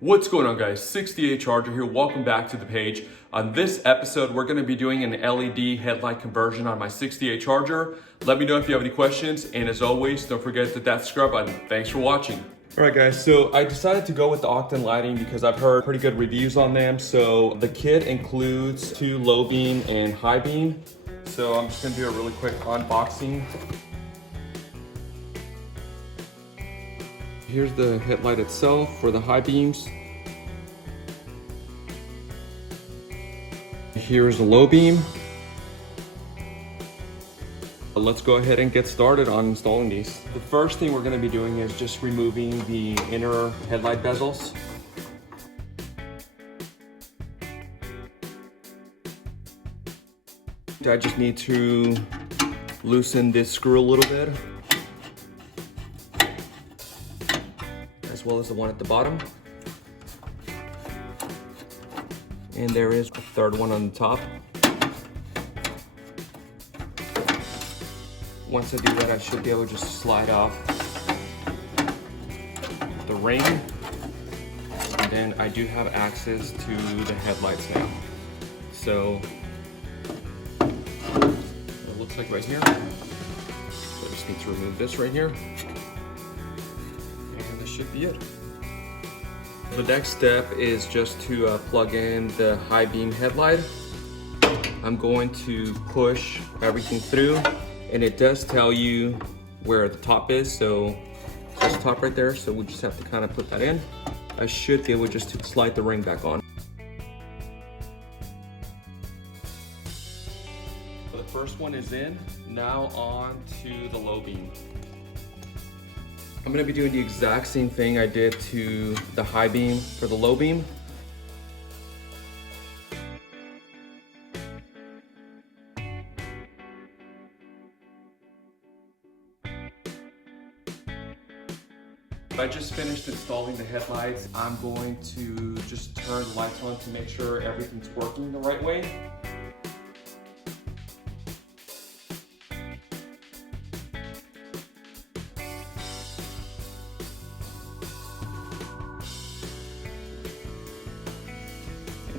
What's going on, guys? 68 Charger here. Welcome back to the page. On this episode, we're going to be doing an LED headlight conversion on my 68 Charger. Let me know if you have any questions, and as always, don't forget to hit that subscribe button. Thanks for watching. All right, guys, so I decided to go with the Octane Lighting because I've heard pretty good reviews on them. So the kit includes 2 low beam and high beam. So I'm just going to do a really quick unboxing. Here's the headlight itself for the high beams. Here's the low beam. Let's go ahead and get started on installing these. The first thing we're going to be doing is just removing the inner headlight bezels. I just need to loosen this screw a little bit, as well as the one at the bottom. And there is a third one on the top. Once I do that, I should be able to just slide off the ring. And then I do have access to the headlights now. So it looks like right here. So I just need to remove this right here. And this should be it. The next step is just to plug in the high beam headlight. I'm going to push everything through, and it does tell you where the top is. So this top right there. So we just have to kind of put that in. I should be able just to slide the ring back on. The first one is in. Now on to the low beam. I'm going to be doing the exact same thing I did to the high beam for the low beam. I just finished installing the headlights. I'm going to just turn the lights on to make sure everything's working the right way.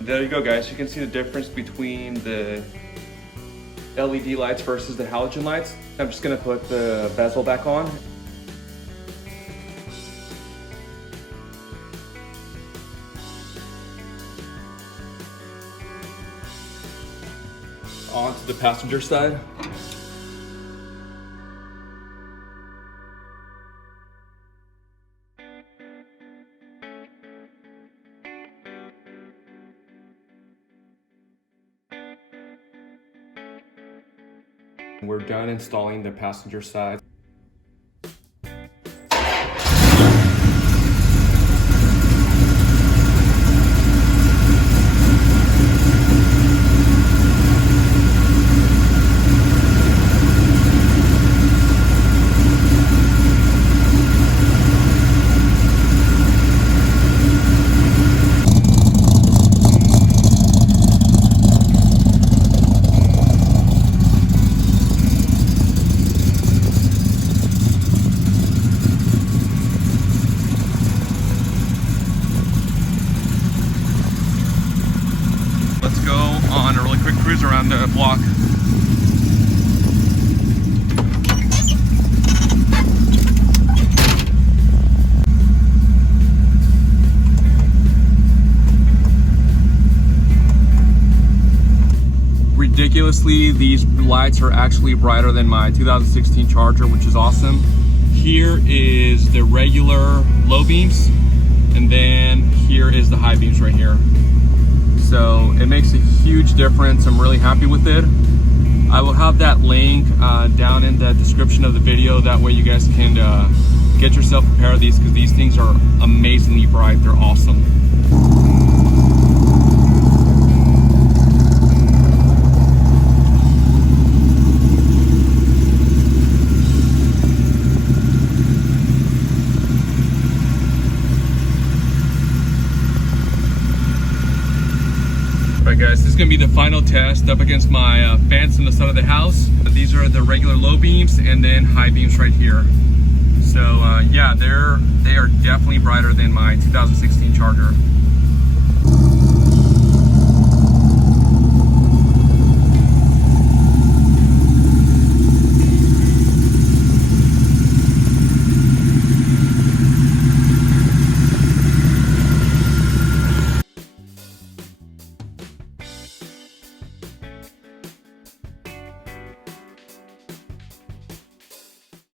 There you go, guys. You can see the difference between the LED lights versus the halogen lights. I'm just gonna put the bezel back on. On to the passenger side. We're done installing the passenger side. On a really quick cruise around the block. Ridiculously, these lights are actually brighter than my 2016 Charger, which is awesome. Here is the regular low beams, and then here is the high beams right here. So it makes a huge difference. I'm really happy with it. I will have that link down in the description of the video. That way you guys can get yourself a pair of these, because these things are amazingly bright. They're awesome. Alright guys, this is going to be the final test up against my fence on the side of the house. These are the regular low beams and then high beams right here. So yeah, they are definitely brighter than my 2016 Charger.